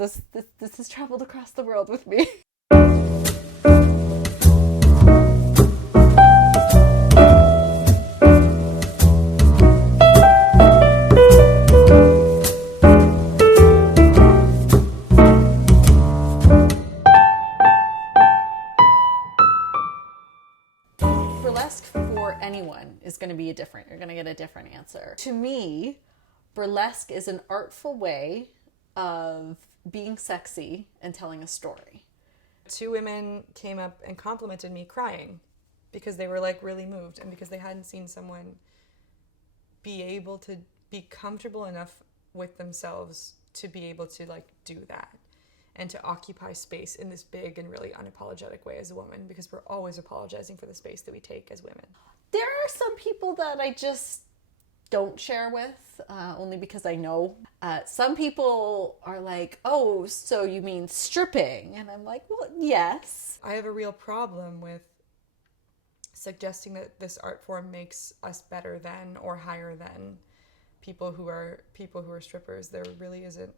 This has traveled across the world with me. Burlesque for anyone is going to be different. You're going to get a different answer. To me, burlesque is an artful way of being sexy and telling a story. 2 women came up and complimented me crying because they were like really moved and because they hadn't seen someone be able to be comfortable enough with themselves to be able to like do that and to occupy space in this big and really unapologetic way as a woman, because we're always apologizing for the space that we take as women. There are some people that I just don't share with, only because I know. Some people are like, oh, so you mean stripping? And I'm like, well, yes. I have a real problem with suggesting that this art form makes us better than or higher than people who are strippers. There really isn't.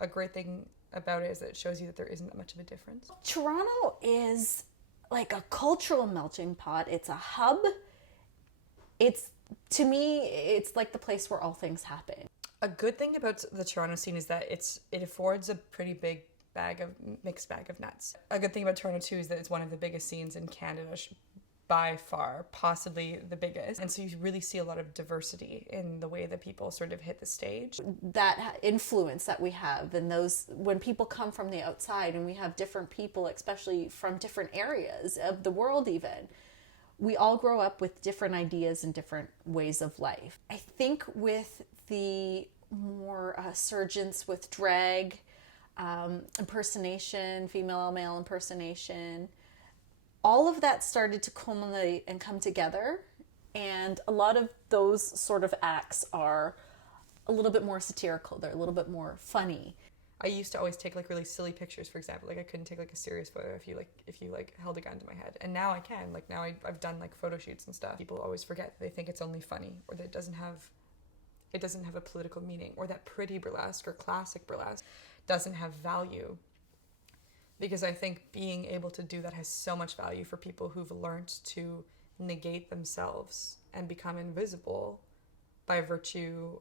A great thing about it is that it shows you that there isn't that much of a difference. Toronto is like a cultural melting pot. It's a hub. To me, it's like the place where all things happen. A good thing about the Toronto scene is that it affords a pretty big mixed bag of nuts. A good thing about Toronto too is that it's one of the biggest scenes in Canada by far, possibly the biggest. And so you really see a lot of diversity in the way that people sort of hit the stage. That influence that we have, and those, when people come from the outside and we have different people, especially from different areas of the world even, we all grow up with different ideas and different ways of life. I think with the more surgence with drag, impersonation, female male impersonation, all of that started to culminate and come together, and a lot of those sort of acts are a little bit more satirical. They're a little bit more funny. I used to always take like really silly pictures, for example. Like I couldn't take like a serious photo if you held a gun to my head. And now I can. Like now I've done like photo shoots and stuff. People always forget. They think it's only funny, or that it doesn't have a political meaning, or that pretty burlesque or classic burlesque doesn't have value. Because I think being able to do that has so much value for people who've learned to negate themselves and become invisible by virtue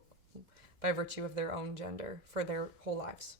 of their own gender for their whole lives.